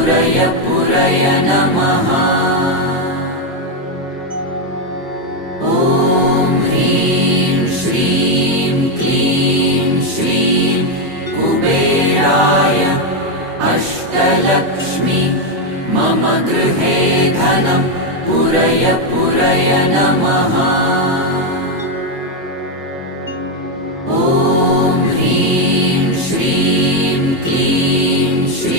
पुरय नमः। ॐ ह्रीं श्रीं क्लीं श्रीं कुबेराय अष्टलक्ष्मी मम गृहे धनं पुरय नमः।